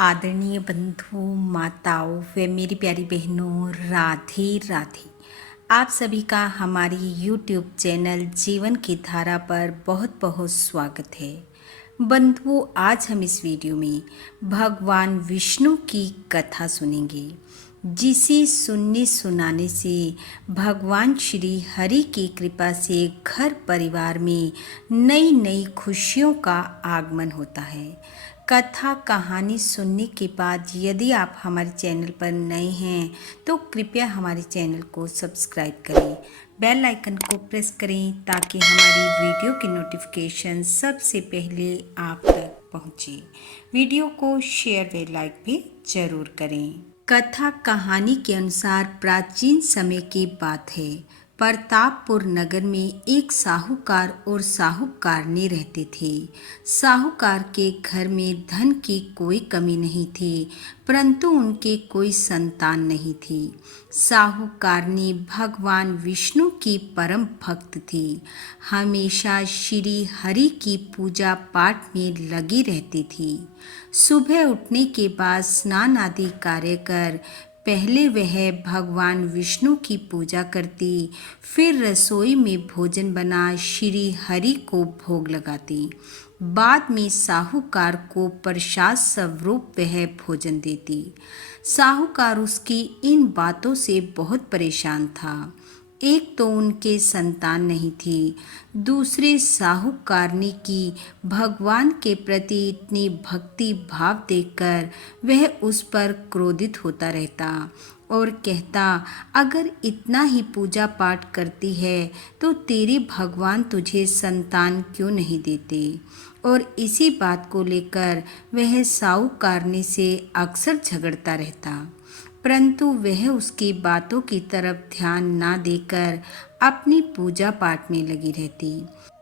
आदरणीय बंधुओं, माताओं व मेरी प्यारी बहनों, राधे राधे। आप सभी का हमारी YouTube चैनल जीवन की धारा पर बहुत बहुत स्वागत है। बंधुओं, आज हम इस वीडियो में भगवान विष्णु की कथा सुनेंगे, जिसे सुनने सुनाने से भगवान श्री हरि की कृपा से घर परिवार में नई नई खुशियों का आगमन होता है। कथा कहानी सुनने के बाद यदि आप हमारे चैनल पर नए हैं तो कृपया हमारे चैनल को सब्सक्राइब करें, बेल आइकन को प्रेस करें ताकि हमारी वीडियो की नोटिफिकेशन सबसे पहले आप तक पहुंचे। वीडियो को शेयर व लाइक भी जरूर करें। कथा कहानी के अनुसार प्राचीन समय की बात है। प्रतापपुर नगर में एक साहूकार और साहूकारनी रहते थे। साहूकार के घर में धन की कोई कमी नहीं थी, परंतु उनके कोई संतान नहीं थी। साहूकारनी भगवान विष्णु की परम भक्त थी। हमेशा श्री हरि की पूजा पाठ में लगी रहती थी। सुबह उठने के बाद स्नान आदि कार्य कर पहले वह भगवान विष्णु की पूजा करती, फिर रसोई में भोजन बना श्री हरि को भोग लगाती। बाद में साहूकार को प्रसाद स्वरूप वह भोजन देती। साहूकार उसकी इन बातों से बहुत परेशान था। एक तो उनके संतान नहीं थी, दूसरे साहूकारनी की भगवान के प्रति इतनी भक्ति भाव देखकर वह उस पर क्रोधित होता रहता और कहता, अगर इतना ही पूजा पाठ करती है तो तेरे भगवान तुझे संतान क्यों नहीं देते। और इसी बात को लेकर वह साहूकारनी से अक्सर झगड़ता रहता, परंतु वह उसकी बातों की तरफ ध्यान ना देकर अपनी पूजा पाठ में लगी रहती।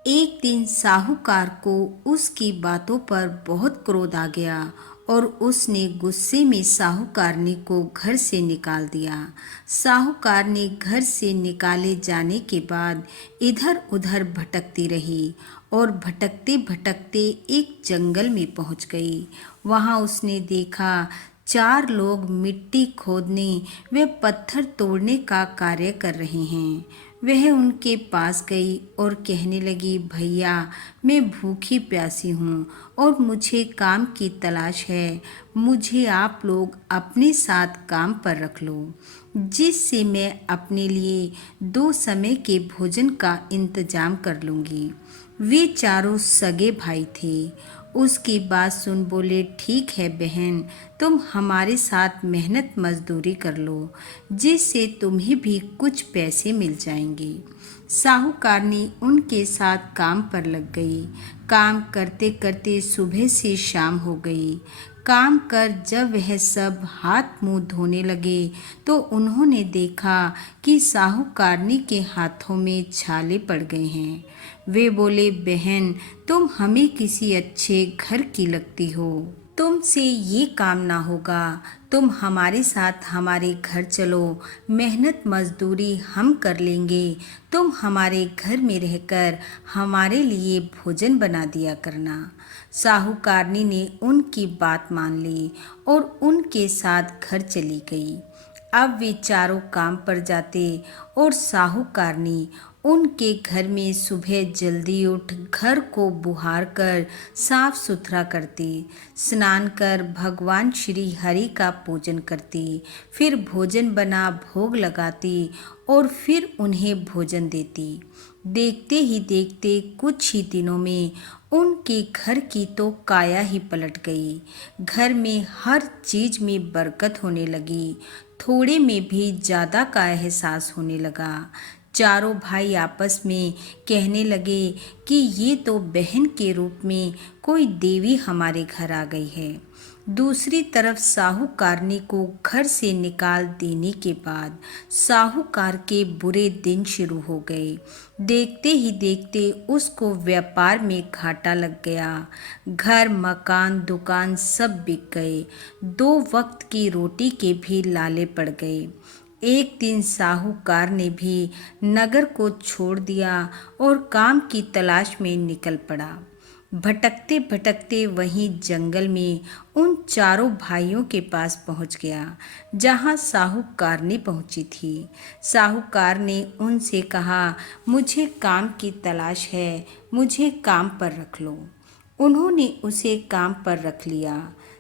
एक दिन साहूकार को उसकी बातों पर बहुत क्रोध आ गया और उसने गुस्से में साहूकारनी को घर से निकाल दिया। साहूकार ने घर से निकाले जाने के बाद इधर उधर भटकती रही और भटकते भटकते एक जंगल में पहुंच गई। वहां उसने देखा 4 लोग मिट्टी खोदने व पत्थर तोड़ने का कार्य कर रहे हैं। वह उनके पास गई और कहने लगी, भैया, मैं भूखी प्यासी हूँ और मुझे काम की तलाश है। मुझे आप लोग अपने साथ काम पर रख लो, जिससे मैं अपने लिए 2 समय के भोजन का इंतजाम कर लूँगी। वे चारों सगे भाई थे। उसकी बात सुन बोले, ठीक है बहन, तुम हमारे साथ मेहनत मजदूरी कर लो, जिससे तुम्हें भी कुछ पैसे मिल जाएंगे। साहूकारनी उनके साथ काम पर लग गई। काम करते करते सुबह से शाम हो गई। काम कर जब वह सब हाथ मुंह धोने लगे तो उन्होंने देखा कि साहूकारनी के हाथों में छाले पड़ गए हैं। वे बोले, बहन, तुम हमें किसी अच्छे घर की लगती हो, तुमसे ये काम ना होगा। तुम हमारे साथ हमारे घर चलो, मेहनत मजदूरी हम कर लेंगे। तुम हमारे घर में रहकर हमारे लिए भोजन बना दिया करना। साहूकारनी ने उनकी बात मान ली और उनके साथ घर चली गई। अब वे चारों काम पर जाते और साहूकारनी उनके घर में सुबह जल्दी उठ घर को बुहार कर साफ सुथरा करती, स्नान कर भगवान श्री हरि का पूजन करती, फिर भोजन बना भोग लगाती और फिर उन्हें भोजन देती। देखते ही देखते कुछ ही दिनों में उनके घर की तो काया ही पलट गई। घर में हर चीज में बरकत होने लगी, थोड़े में भी ज़्यादा का एहसास होने लगा। चारों भाई आपस में कहने लगे कि ये तो बहन के रूप में कोई देवी हमारे घर आ गई है। दूसरी तरफ साहूकारनी को घर से निकाल देने के बाद साहूकार के बुरे दिन शुरू हो गए। देखते ही देखते उसको व्यापार में घाटा लग गया। घर मकान दुकान सब बिक गए। 2 वक्त की रोटी के भी लाले पड़ गए। एक दिन साहूकार ने भी नगर को छोड़ दिया और काम की तलाश में निकल पड़ा। भटकते भटकते वहीं जंगल में उन चारों भाइयों के पास पहुंच गया जहां साहूकारनी पहुंची थी। साहूकार ने उनसे कहा, मुझे काम की तलाश है, मुझे काम पर रख लो। उन्होंने उसे काम पर रख लिया।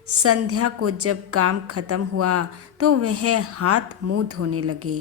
संध्या को जब काम खत्म हुआ तो वह हाथ मुंह धोने लगे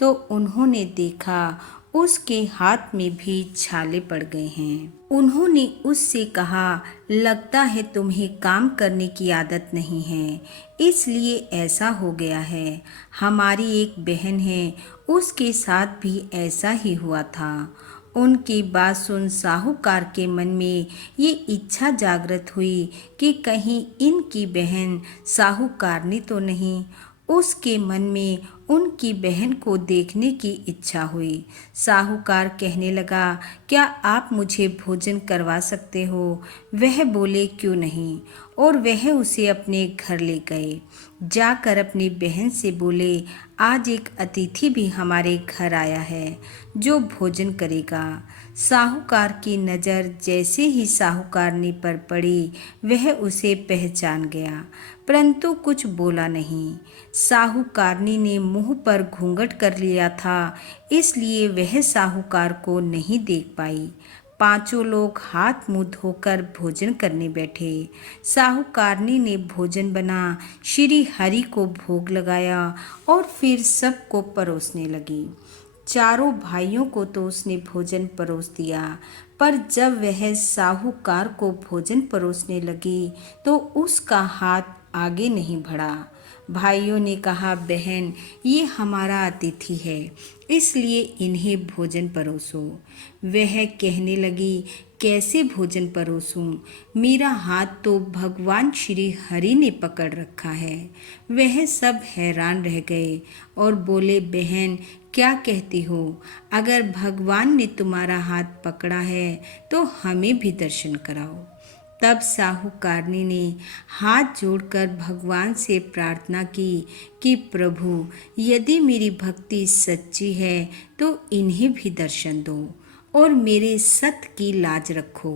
तो उन्होंने देखा उसके हाथ में भी छाले पड़ गए हैं। उन्होंने उससे कहा, लगता है तुम्हें काम करने की आदत नहीं है, इसलिए ऐसा हो गया है। हमारी एक बहन है, उसके साथ भी ऐसा ही हुआ था। उनकी बात सुन साहूकार के मन में ये इच्छा जागृत हुई कि कहीं इनकी बहन साहूकारनी तो नहीं। उसके मन में उनकी बहन को देखने की इच्छा हुई। साहूकार कहने लगा, क्या आप मुझे भोजन करवा सकते हो? वह बोले, क्यों नहीं, और वह उसे अपने घर ले गए। जाकर अपनी बहन से बोले, आज एक अतिथि भी हमारे घर आया है जो भोजन करेगा। साहूकार की नज़र जैसे ही साहूकारनी पर पड़ी वह उसे पहचान गया, परंतु कुछ बोला नहीं। साहूकारनी ने मुंह पर घूंघट कर लिया था, इसलिए वह साहूकार को नहीं देख पाई। पांचों लोग हाथ मुंह धोकर भोजन करने बैठे। साहूकारनी ने भोजन बना श्री हरि को भोग लगाया और फिर सबको परोसने लगी। चारों भाइयों को तो उसने भोजन परोस दिया, पर जब वह साहूकार को भोजन परोसने लगी तो उसका हाथ आगे नहीं बढ़ा। भाइयों ने कहा, बहन, ये हमारा अतिथि है, इसलिए इन्हें भोजन परोसो। वह कहने लगी, कैसे भोजन परोसूं? मेरा हाथ तो भगवान श्री हरि ने पकड़ रखा है। वह सब हैरान रह गए और बोले, बहन, क्या कहती हो? अगर भगवान ने तुम्हारा हाथ पकड़ा है तो हमें भी दर्शन कराओ। तब साहूकारनी ने हाथ जोड़कर भगवान से प्रार्थना की कि प्रभु, यदि मेरी भक्ति सच्ची है तो इन्हें भी दर्शन दो और मेरे सत की लाज रखो।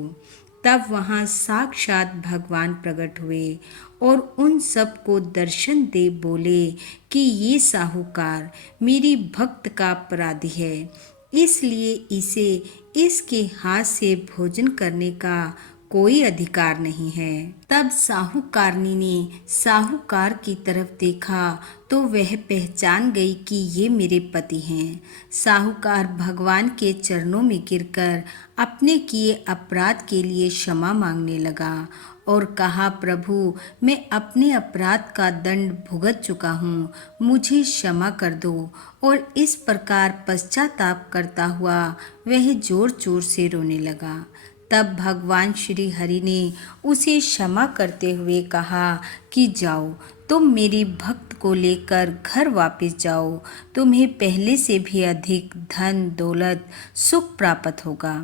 तब वहाँ साक्षात भगवान प्रकट हुए और उन सबको दर्शन दे बोले कि ये साहूकार मेरी भक्त का अपराधी है, इसलिए इसे इसके हाथ से भोजन करने का कोई अधिकार नहीं है। तब साहूकारनी ने साहूकार की तरफ देखा तो वह पहचान गई कि ये मेरे पति हैं। साहूकार भगवान के चरणों में गिरकर अपने किए अपराध के लिए क्षमा मांगने लगा और कहा, प्रभु, मैं अपने अपराध का दंड भुगत चुका हूँ, मुझे क्षमा कर दो। और इस प्रकार पश्चाताप करता हुआ वह जोर जोर से रोने लगा। तब भगवान श्री हरि ने उसे क्षमा करते हुए कहा कि जाओ, तुम मेरी भक्त को लेकर घर वापस जाओ, तुम्हें पहले से भी अधिक धन दौलत सुख प्राप्त होगा।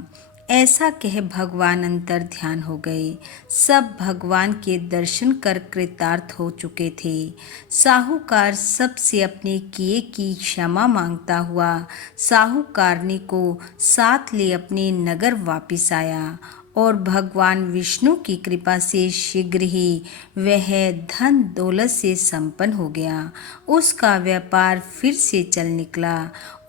ऐसा कह भगवान अंतर ध्यान हो गए। सब भगवान के दर्शन कर कृतार्थ हो चुके थे। साहूकार सबसे अपने किए की क्षमा मांगता हुआ साहूकारनी को साथ ले अपने नगर वापिस आया और भगवान विष्णु की कृपा से शीघ्र ही वह धन दौलत से संपन्न हो गया। उसका व्यापार फिर से चल निकला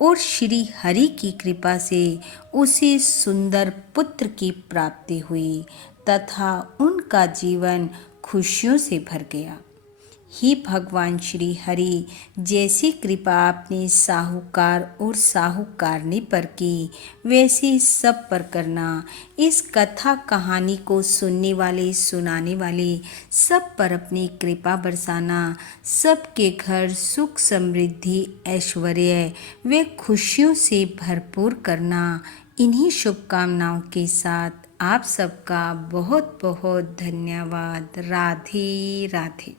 और श्री हरि की कृपा से उसे सुंदर पुत्र की प्राप्ति हुई तथा उनका जीवन खुशियों से भर गया। ही भगवान श्री हरि, जैसी कृपा आपने साहूकार और साहूकारनी पर की वैसी सब पर करना। इस कथा कहानी को सुनने वाले सुनाने वाले सब पर अपनी कृपा बरसाना। सबके घर सुख समृद्धि ऐश्वर्य व खुशियों से भरपूर करना। इन्हीं शुभकामनाओं के साथ आप सबका बहुत बहुत धन्यवाद। राधे राधे।